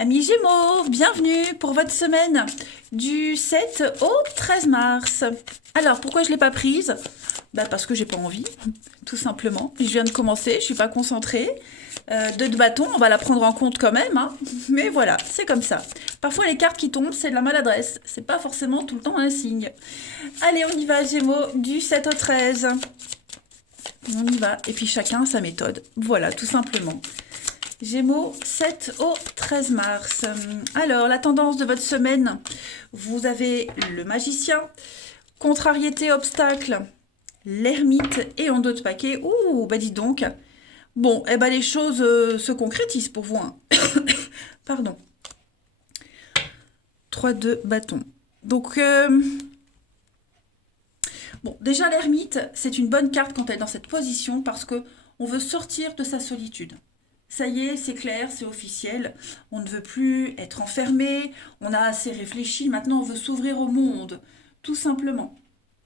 Amis Gémeaux, bienvenue pour votre semaine du 7 au 13 mars. Alors, pourquoi je ne l'ai pas prise? Parce que j'ai pas envie, tout simplement. Je viens de commencer, je suis pas concentrée. Deux de bâton, on va la prendre en compte quand même, hein. Mais voilà, c'est comme ça. Parfois, les cartes qui tombent, c'est de la maladresse. C'est pas forcément tout le temps un signe. Allez, on y va, Gémeaux, du 7 au 13. On y va. Et puis chacun sa méthode. Voilà, tout simplement. Gémeaux, 7 au 13 mars. Alors, la tendance de votre semaine, vous avez le magicien, contrariété, obstacle, l'ermite et en dos de paquet. Ouh, bah dis donc. Bon, eh ben les choses se concrétisent pour vous, hein. Pardon. 3 de bâton. Donc, bon, déjà l'ermite, c'est une bonne carte quand elle est dans cette position parce que on veut sortir de sa solitude. Ça y est, c'est clair, c'est officiel. On ne veut plus être enfermé, on a assez réfléchi, maintenant on veut s'ouvrir au monde, tout simplement.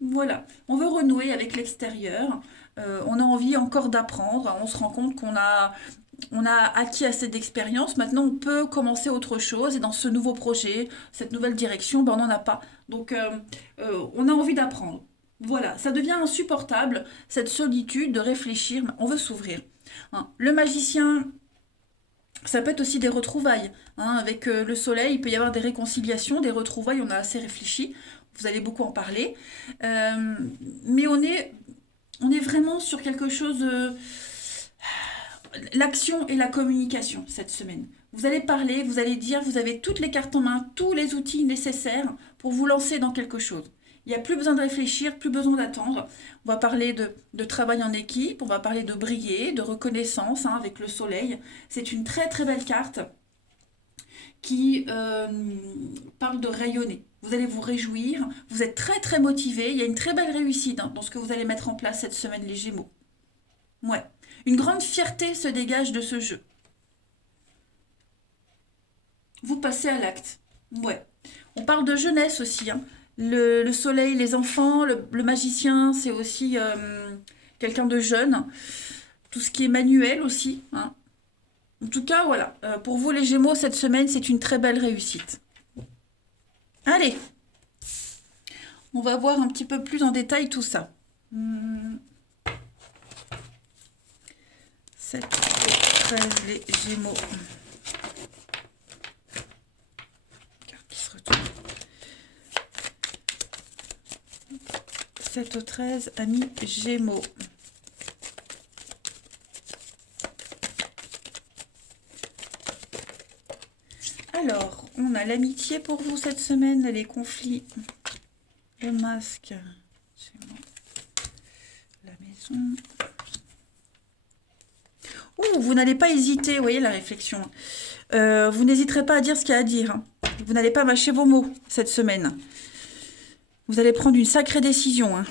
Voilà, on veut renouer avec l'extérieur, on a envie encore d'apprendre, on se rend compte on a acquis assez d'expérience, maintenant on peut commencer autre chose et dans ce nouveau projet, cette nouvelle direction, on n'en a pas. Donc on a envie d'apprendre. Voilà, ça devient insupportable, cette solitude de réfléchir, on veut s'ouvrir. Hein. Le magicien, ça peut être aussi des retrouvailles. Hein. Avec le soleil, il peut y avoir des réconciliations, des retrouvailles, on a assez réfléchi. Vous allez beaucoup en parler. Euh, mais on est vraiment sur quelque chose de... L'action et la communication cette semaine. Vous allez parler, vous allez dire, vous avez toutes les cartes en main, tous les outils nécessaires pour vous lancer dans quelque chose. Il n'y a plus besoin de réfléchir, plus besoin d'attendre. On va parler de travail en équipe, on va parler de briller, de reconnaissance, hein, avec le soleil. C'est une très très belle carte qui parle de rayonner. Vous allez vous réjouir, vous êtes très très motivé, il y a une très belle réussite, hein, dans ce que vous allez mettre en place cette semaine, les Gémeaux. Ouais. Une grande fierté se dégage de ce jeu. Vous passez à l'acte. Ouais. On parle de jeunesse aussi, hein. Le soleil, les enfants, le magicien, c'est aussi quelqu'un de jeune. Tout ce qui est manuel aussi, hein. En tout cas, voilà. Pour vous, les Gémeaux, cette semaine, c'est une très belle réussite. Allez, on va voir un petit peu plus en détail tout ça. 7, 13, les Gémeaux. Carte qui se retourne. 7 au 13, amis Gémeaux. Alors, on a l'amitié pour vous cette semaine, les conflits, le masque, Gémeaux, la maison. Ouh, vous n'allez pas hésiter, vous voyez la réflexion. Vous n'hésiterez pas à dire ce qu'il y a à dire, hein. Vous n'allez pas mâcher vos mots cette semaine. Vous allez prendre une sacrée décision, hein.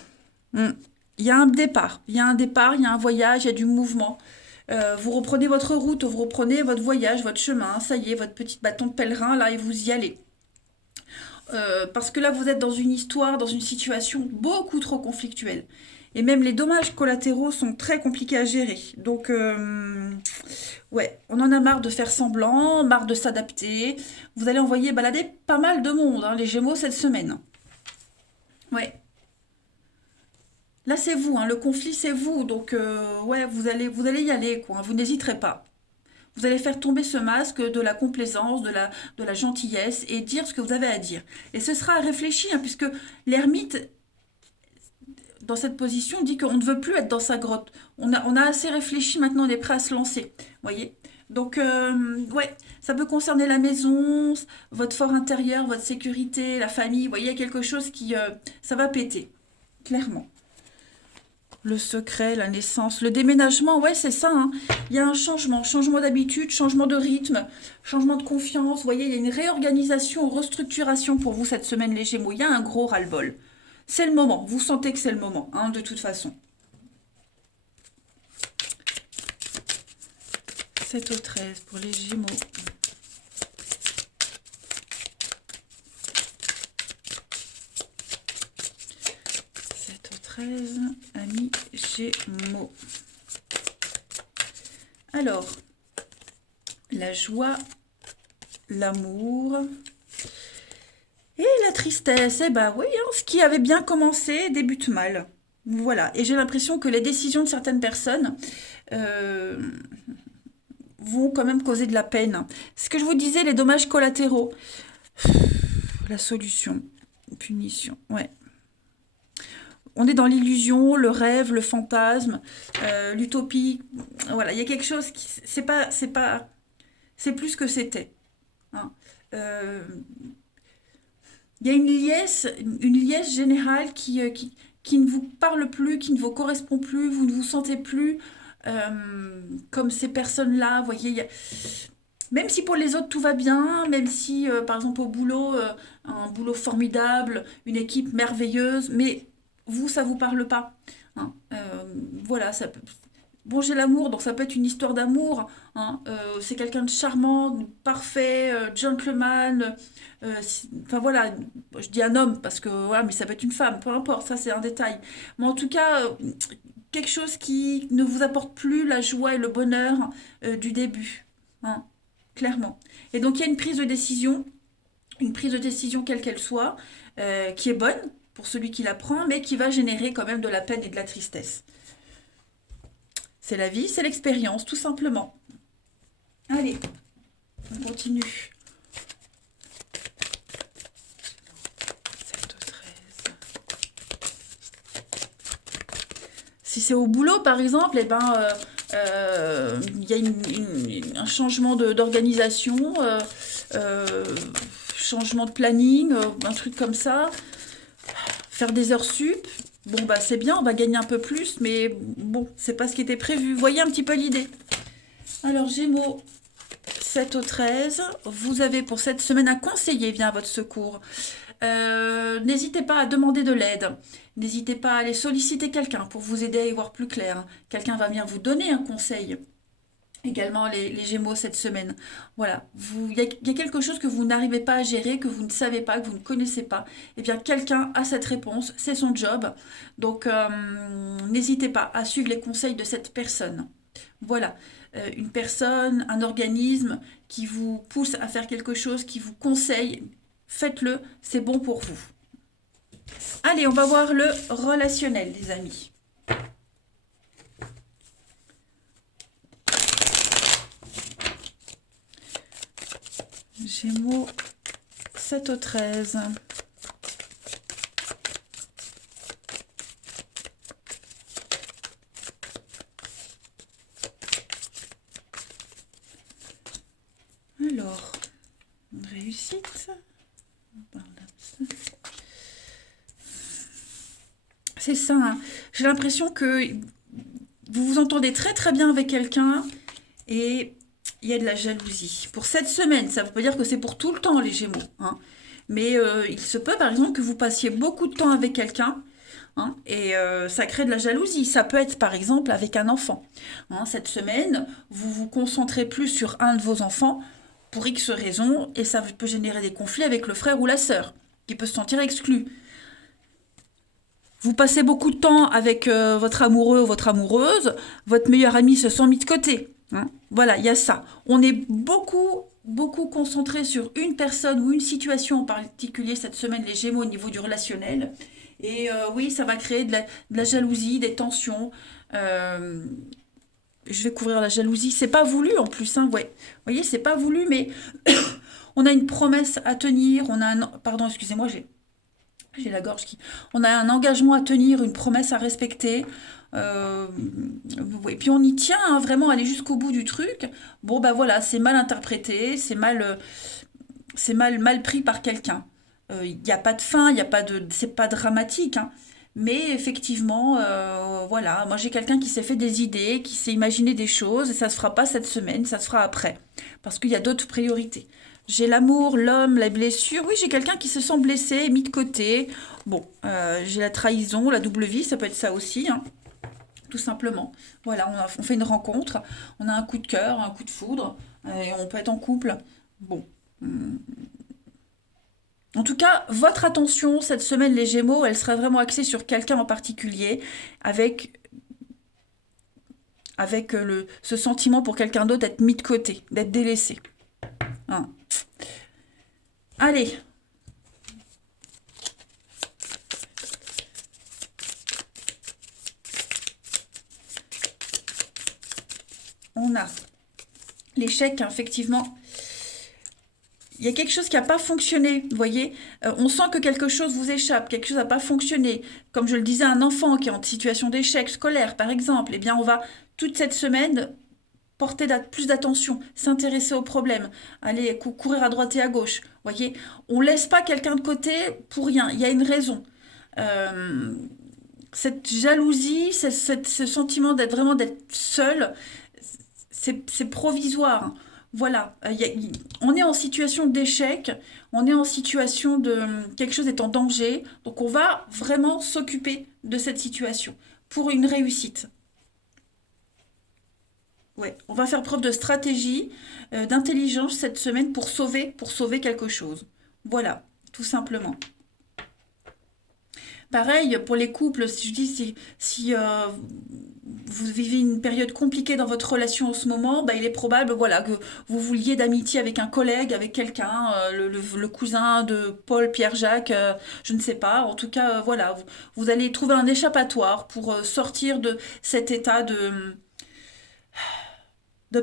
Il y a un départ, il y a un départ, il y a un voyage, il y a du mouvement. Vous reprenez votre route, vous reprenez votre voyage, votre chemin. Ça y est, votre petit bâton de pèlerin, là, et vous y allez. Parce que là, vous êtes dans une histoire, dans une situation beaucoup trop conflictuelle. Et même les dommages collatéraux sont très compliqués à gérer. Donc, ouais, on en a marre de faire semblant, marre de s'adapter. Vous allez envoyer balader pas mal de monde, hein, les Gémeaux, cette semaine. Ouais. Là, c'est vous, hein, le conflit, c'est vous. Donc, ouais, vous allez y aller, quoi, hein, vous n'hésiterez pas. Vous allez faire tomber ce masque de la complaisance, de la gentillesse et dire ce que vous avez à dire. Et ce sera à réfléchir, hein, puisque l'ermite, dans cette position, dit qu'on ne veut plus être dans sa grotte. On a assez réfléchi, maintenant on est prêt à se lancer. Voyez. Donc, ouais, ça peut concerner la maison, votre fort intérieur, votre sécurité, la famille. Vous voyez, il y a quelque chose qui... ça va péter, clairement. Le secret, la naissance, le déménagement, ouais, c'est ça, hein. Il y a un changement d'habitude, changement de rythme, changement de confiance. Vous voyez, il y a une réorganisation, restructuration pour vous cette semaine, les Gémeaux. Il y a un gros ras-le-bol. C'est le moment, vous sentez que c'est le moment, hein, de toute façon. 7 au 13 pour les Gémeaux. Amis Gémeaux. Alors, la joie, l'amour et la tristesse. Eh ben oui, hein, ce qui avait bien commencé débute mal. Voilà, et j'ai l'impression que les décisions de certaines personnes euh, vont quand même causer de la peine. Ce que je vous disais, les dommages collatéraux. La solution, punition, ouais. On est dans l'illusion, le rêve, le fantasme, l'utopie. Voilà, il y a quelque chose qui, c'est plus que c'était. Hein. Euh, Il y a une liesse générale qui ne vous parle plus, qui ne vous correspond plus, vous ne vous sentez plus comme ces personnes-là. Vous voyez, même si pour les autres tout va bien, même si par exemple au boulot, un boulot formidable, une équipe merveilleuse, mais vous, ça vous parle pas. Hein. Voilà, bon, j'ai l'amour, donc ça peut être une histoire d'amour. Hein. C'est quelqu'un de charmant, de parfait, gentleman. Enfin voilà, je dis un homme parce que voilà, mais ça peut être une femme, peu importe, ça c'est un détail. Mais en tout cas, quelque chose qui ne vous apporte plus la joie et le bonheur du début. Hein, clairement. Et donc il y a une prise de décision quelle qu'elle soit, qui est bonne pour celui qui la prend, mais qui va générer quand même de la peine et de la tristesse. C'est la vie, c'est l'expérience, tout simplement. Allez, on continue. 7 au 13. Si c'est au boulot, par exemple, eh ben, il y a un changement d'organisation, changement de planning, un truc comme ça. Faire des heures sup, bon bah c'est bien, on va gagner un peu plus, mais bon, c'est pas ce qui était prévu. Vous voyez un petit peu l'idée. Alors Gémeaux, 7 au 13, vous avez pour cette semaine un conseiller vient à votre secours. N'hésitez pas à demander de l'aide. N'hésitez pas à aller solliciter quelqu'un pour vous aider à y voir plus clair. Quelqu'un va venir vous donner un conseil. Également les Gémeaux cette semaine. Voilà, il y a quelque chose que vous n'arrivez pas à gérer, que vous ne savez pas, que vous ne connaissez pas. Eh bien, quelqu'un a cette réponse, c'est son job. Donc, n'hésitez pas à suivre les conseils de cette personne. Voilà, une personne, un organisme qui vous pousse à faire quelque chose, qui vous conseille, faites-le, c'est bon pour vous. Allez, on va voir le relationnel, les amis. Gémeaux, 7 au 13. Alors, une réussite. C'est ça. Hein. J'ai l'impression que vous vous entendez très très bien avec quelqu'un et il y a de la jalousie. Pour cette semaine, ça ne veut pas dire que c'est pour tout le temps les Gémeaux. Hein. Mais il se peut par exemple que vous passiez beaucoup de temps avec quelqu'un. Hein, et ça crée de la jalousie. Ça peut être par exemple avec un enfant. Hein, cette semaine, vous vous concentrez plus sur un de vos enfants pour X raisons et ça peut générer des conflits avec le frère ou la sœur qui peut se sentir exclu. Vous passez beaucoup de temps avec votre amoureux ou votre amoureuse, votre meilleur ami se sent mis de côté. Hein. Voilà, il y a ça. On est beaucoup concentré sur une personne ou une situation en particulier cette semaine, les Gémeaux au niveau du relationnel. Et oui, ça va créer de la jalousie, des tensions. Euh, je vais couvrir la jalousie. C'est pas voulu en plus, hein, ouais. Vous voyez, c'est pas voulu, mais on a une promesse à tenir. On a un... Pardon, excusez-moi, j'ai la gorge qui... On a un engagement à tenir, une promesse à respecter. Et puis on y tient, hein, vraiment aller jusqu'au bout du truc. Bon, bah voilà, c'est mal interprété, c'est mal pris par quelqu'un. Il n'y a pas de fin, il y a pas de, c'est pas dramatique, hein. Mais effectivement, voilà, moi j'ai quelqu'un qui s'est fait des idées, qui s'est imaginé des choses, et ça se fera pas cette semaine, ça se fera après, parce qu'il y a d'autres priorités. J'ai l'amour, l'homme, la blessure. Oui, j'ai quelqu'un qui se sent blessé, mis de côté. Bon, j'ai la trahison, la double vie, ça peut être ça aussi, hein, tout simplement. Voilà, on fait une rencontre, on a un coup de cœur, un coup de foudre, et on peut être en couple. Bon. En tout cas, votre attention cette semaine, les Gémeaux, elle sera vraiment axée sur quelqu'un en particulier, avec, avec ce sentiment pour quelqu'un d'autre d'être mis de côté, d'être délaissé. Hein. Allez. On a l'échec, effectivement. Il y a quelque chose qui n'a pas fonctionné, vous voyez. On sent que quelque chose vous échappe, quelque chose n'a pas fonctionné. Comme je le disais, un enfant qui est en situation d'échec scolaire, par exemple, eh bien, on va toute cette semaine porter plus d'attention, s'intéresser aux problèmes, aller courir à droite et à gauche, vous voyez. On ne laisse pas quelqu'un de côté pour rien, il y a une raison. Euh, cette jalousie, ce sentiment d'être seul, c'est provisoire, hein. Voilà, on est en situation d'échec, on est en situation de quelque chose est en danger, donc on va vraiment s'occuper de cette situation pour une réussite. Ouais, on va faire preuve de stratégie, d'intelligence cette semaine pour sauver quelque chose. Voilà, tout simplement. Pareil, pour les couples, si je dis si vous vivez une période compliquée dans votre relation en ce moment, bah, il est probable voilà, que vous vous liez d'amitié avec un collègue, avec quelqu'un, le cousin de Paul, Pierre, Jacques, je ne sais pas. En tout cas, voilà, vous allez trouver un échappatoire pour sortir de cet état de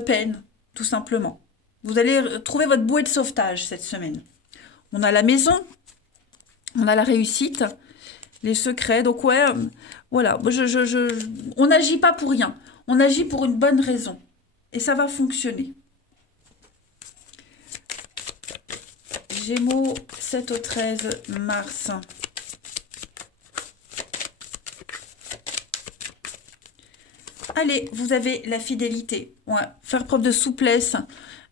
peine, tout simplement. Vous allez trouver votre bouée de sauvetage cette semaine. On a la maison, on a la réussite, les secrets. Donc ouais, voilà, on n'agit pas pour rien. On agit pour une bonne raison. Et ça va fonctionner. Gémeaux, 7 au 13 mars. Allez, vous avez la fidélité. Ouais, faire preuve de souplesse,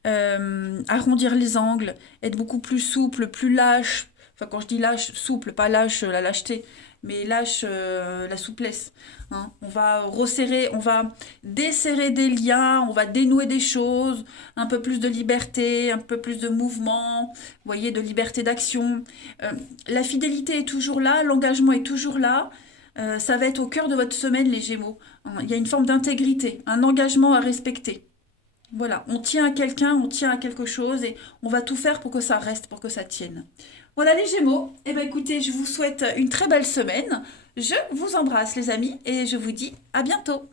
arrondir les angles, être beaucoup plus souple, plus lâche. Enfin, quand je dis lâche, souple, pas lâche la lâcheté, mais lâche la souplesse, hein. On va resserrer, on va desserrer des liens, on va dénouer des choses, un peu plus de liberté, un peu plus de mouvement, vous voyez, de liberté d'action. Euh, la fidélité est toujours là, l'engagement est toujours là. Ça va être au cœur de votre semaine, les Gémeaux, hein. Il y a une forme d'intégrité, un engagement à respecter. Voilà, on tient à quelqu'un, on tient à quelque chose et on va tout faire pour que ça reste, pour que ça tienne. Voilà les Gémeaux. Eh bien écoutez, je vous souhaite une très belle semaine. Je vous embrasse les amis et je vous dis à bientôt.